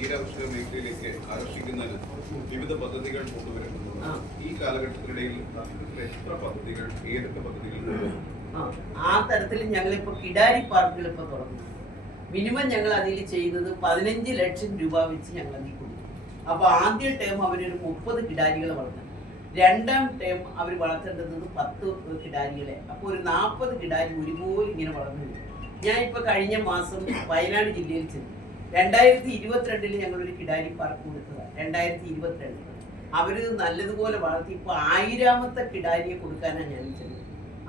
ക്ഷീരാകർഷക മേഖലയിലേക്ക് ആകർഷിക്കുന്നതിന് വിവിധ പദ്ധതികൾ കൊണ്ടുവരുന്നത് ആ. ഈ കാലഘട്ടത്തിനിടയിൽ എത്ര പദ്ധതികൾ ഏതൊക്കെ പദ്ധതികൾ ആ, തരത്തിൽ ഞങ്ങളിപ്പോ കിടാരി പാർക്കുകൾ ഇപ്പൊ തുറന്നു മിനിമം ഞങ്ങൾ അതിൽ ചെയ്തത് പതിനഞ്ച് ലക്ഷം രൂപ വെച്ച് ഞങ്ങൾ അതിൽ കൊടുത്തു അപ്പൊ ആദ്യ ടേം അവരൊരു മുപ്പത് കിടാരികളെ വളർത്തണം രണ്ടാം ടേം അവർ വളർത്തേണ്ടത് പത്ത് കിടാരികളെ. അപ്പോൾ ഒരു നാൽപ്പത് കിടാരി ഒരുപോലെ ഇങ്ങനെ വളർന്നു ഞാൻ ഇപ്പൊ കഴിഞ്ഞ മാസം വയനാട് ജില്ലയിൽ ചെന്നു. രണ്ടായിരത്തി ഇരുപത്തിരണ്ടിൽ ഒരു കിടാരി പാർക്ക് കൊടുത്തതാണ് രണ്ടായിരത്തി ഇരുപത്തിരണ്ടിൽ അവർ നല്ലതുപോലെ വളർത്തി ഇപ്പൊ ആയിരാമത്തെ കിടാരിയെ കൊടുക്കാനാണ് ഞാൻ ചെന്നത്.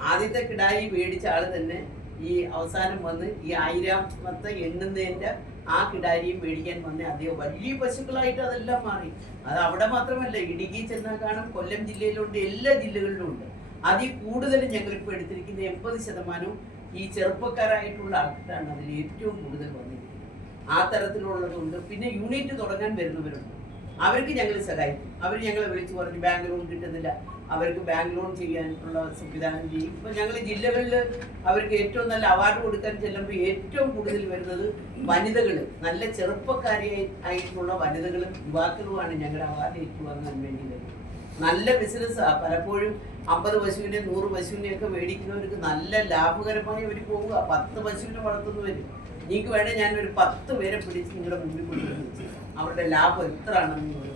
ആദ്യത്തെ കിടാരി മേടിച്ച ആൾ തന്നെ ഈ അവസാനം വന്ന് ഈ ആയിരാമത്തെ എണ്ണുന്നതിന്റെ ആ കിടാരിയും മേടിക്കാൻ വന്ന. അദ്ദേഹം വലിയ പശുക്കളായിട്ട് അതെല്ലാം മാറി. അത് അവിടെ മാത്രമല്ല ഇടുക്കി ചെന്നാൽ കാണും കൊല്ലം ജില്ലയിലുണ്ട് എല്ലാ ജില്ലകളിലും ഉണ്ട്. അതിൽ കൂടുതലും ഞങ്ങളിപ്പോൾ എടുത്തിരിക്കുന്ന എൺപത് ശതമാനവും ഈ ചെറുപ്പക്കാരായിട്ടുള്ള ആൾക്കാരാണ് അതിൽ ഏറ്റവും കൂടുതൽ വന്നിരിക്കുന്നത്. ആ തരത്തിലുള്ളതുണ്ട് പിന്നെ യൂണിറ്റ് തുടങ്ങാൻ വരുന്നവരുണ്ട്. അവർക്ക് ഞങ്ങൾ സഹായിക്കും. അവർ ഞങ്ങളെ വിളിച്ചു പറഞ്ഞു ബാങ്ക് ലോൺ കിട്ടുന്നില്ല. അവർക്ക് ബാങ്ക് ലോൺ ചെയ്യാനുള്ള സംവിധാനം ചെയ്യും. ഇപ്പൊ ഞങ്ങൾ ജില്ലകളിൽ അവർക്ക് ഏറ്റവും നല്ല അവാർഡ് കൊടുക്കാൻ ചെല്ലുമ്പോൾ ഏറ്റവും കൂടുതൽ വരുന്നത് വനിതകൾ നല്ല ചെറുപ്പക്കാരിയായി ആയിട്ടുള്ള വനിതകളും യുവാക്കളുമാണ് ഞങ്ങളുടെ അവാർഡ് ഏറ്റുവാങ്ങാൻ വേണ്ടി വരുന്നത്. നല്ല ബിസിനസ്സാണ് പലപ്പോഴും അമ്പത് പശുവിനെ നൂറ് പശുവിനെയൊക്കെ മേടിക്കുന്നവർക്ക് നല്ല ലാഭകരമായി അവർ പോവുക. പത്ത് പശുവിനെ വളർത്തുന്നവര്. നിങ്ങൾക്ക് വേണേൽ ഞാൻ ഒരു പത്ത് പേരെ പിടിച്ച് നിങ്ങളുടെ മുമ്പിൽ കൊണ്ടുവന്ന് അവരുടെ ലാഭം എത്ര ആണെന്ന്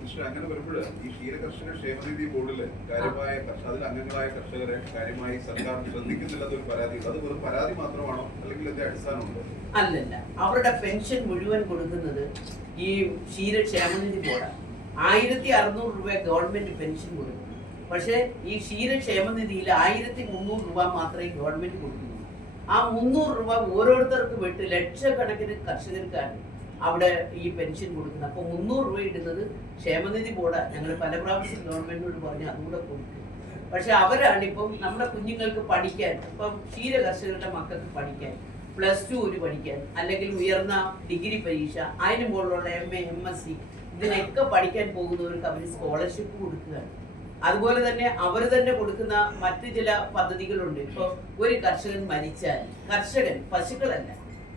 പക്ഷേ അങ്ങനെ വരുമ്പോൾ ഈ ക്ഷീരകർഷക ക്ഷേമനിധി ബോർഡിൽ കാര്യമായ അതിൽ അംഗങ്ങളായ കർഷകരെ കാര്യമായി സർക്കാർ ശ്രദ്ധിക്കുന്നില്ലാത്ത ഒരു പരാതി. അത് വെറും പരാതി മാത്രമാണോ? അല്ലെങ്കിൽ അതിന്റെ അടിസ്ഥാനമുണ്ടോ? അല്ലല്ല. അവരുടെ പെൻഷൻ മുഴുവൻ കൊടുക്കുന്നത് ഈ ക്ഷീരക്ഷേമനിധി ബോർഡാണ് ആയിരത്തി അറുന്നൂറ് രൂപ ഗവൺമെന്റ് പെൻഷൻ കൊടുക്കും. പക്ഷേ ഈ ക്ഷീരക്ഷേമനിധിയിൽ ആയിരത്തി മുന്നൂറ് രൂപ മാത്രമേ ഗവൺമെന്റ് കൊടുക്കുന്നുള്ളൂ. ആ മുന്നൂറ് രൂപ ഓരോരുത്തർക്ക് വിട്ട് ലക്ഷക്കണക്കിന് കർഷകർക്കാണ് അവിടെ ഈ പെൻഷൻ കൊടുക്കുന്നത്. അപ്പോൾ മുന്നൂറ് രൂപ ഇടുന്നത് ക്ഷേമനിധി ബോർഡ്. ഞങ്ങൾ പല പ്രാവശ്യം ഗവൺമെന്റിനോട് പറഞ്ഞു അതുകൂടെ കൊടുക്കും പക്ഷെ അവരാണ് ഇപ്പം നമ്മുടെ കുഞ്ഞുങ്ങൾക്ക് പഠിക്കാൻ ഇപ്പം ക്ഷീര കർഷകരുടെ മക്കൾക്ക് പഠിക്കാൻ പ്ലസ് ടു ഒരു പഠിക്കാൻ അല്ലെങ്കിൽ ഉയർന്ന ഡിഗ്രി പരീക്ഷ അതിന് മുകളിലുള്ള M A M S C ഇതിനൊക്കെ പഠിക്കാൻ പോകുന്നവർക്ക് അവർ സ്കോളർഷിപ്പ് കൊടുക്കുകയാണ്. അതുപോലെ തന്നെ അവർ തന്നെ കൊടുക്കുന്ന മറ്റു ചില പദ്ധതികളുണ്ട്. ഇപ്പോൾ ഒരു കർഷകൻ മരിച്ചാൽ കർഷകൻ പശുക്കളല്ല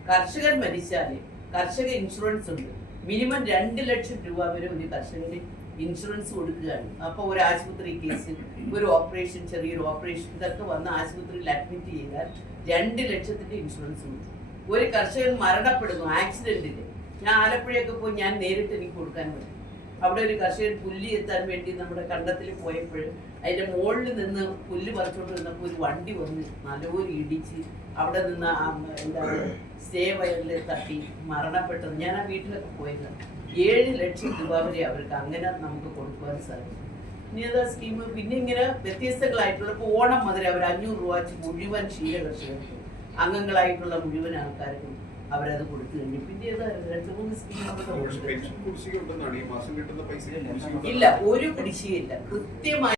കർഷകൻ മരിച്ചാൽ കർഷക ഇൻഷുറൻസ് ഉണ്ട്. മിനിമം രണ്ട് ലക്ഷം രൂപ വരെ ഒരു കർഷകന് ഇൻഷുറൻസ് കൊടുക്കുകയാണ്. അപ്പോൾ ഒരു ആശുപത്രി കേസ് ഒരു ഓപ്പറേഷൻ ചെറിയൊരു ഓപ്പറേഷൻ ഇതൊക്കെ വന്ന് ആശുപത്രിയിൽ അഡ്മിറ്റ് ചെയ്താൽ രണ്ട് ലക്ഷത്തിന്റെ ഇൻഷുറൻസ് കൊടുക്കും ഒരു കർഷകൻ മരണപ്പെടുന്നു ആക്സിഡന്റിൽ ഞാൻ ആലപ്പുഴയൊക്കെ പോയി ഞാൻ നേരിട്ട് എനിക്ക് കൊടുക്കാൻ പറ്റും. അവിടെ ഒരു കർഷകൻ പുല്ല് എത്താൻ വേണ്ടി നമ്മുടെ കണ്ടത്തിൽ പോയപ്പോൾ അതിന്റെ മുകളിൽ നിന്ന് പുല്ല് പറിച്ചോണ്ട് നിന്നപ്പോൾ ഒരു വണ്ടി വന്ന് നല്ലപോലെ ഇടിച്ച് അവിടെ നിന്ന് എന്താണ് സ്റ്റേ വയറിൽ തട്ടി മരണപ്പെട്ടത്. ഞാൻ ആ വീട്ടിലൊക്കെ പോയത് ഏഴ് ലക്ഷം രൂപ വരെ അവർക്ക് അങ്ങനെ നമുക്ക് കൊടുക്കുവാൻ സാധിക്കും ഇനി അതാ സ്കീം പിന്നെ ഇങ്ങനെ വ്യത്യസ്തങ്ങളായിട്ടുള്ള ഇപ്പോൾ ഓണം മുതൽ അവർ അഞ്ഞൂറ് രൂപ വെച്ച് മുഴുവൻ ക്ഷീര കർഷകർക്കും അംഗങ്ങളായിട്ടുള്ള മുഴുവൻ ആൾക്കാർക്കും അവരത് കൊടുത്തു കഴിഞ്ഞു പിന്നെ രണ്ട് മൂന്ന് സ്കീം പക്ഷേ പെൻഷൻ ഈ മാസം കിട്ടുന്ന പൈസ ഇല്ല ഒരു കുടിശ്ശികയില്ല. കൃത്യമായി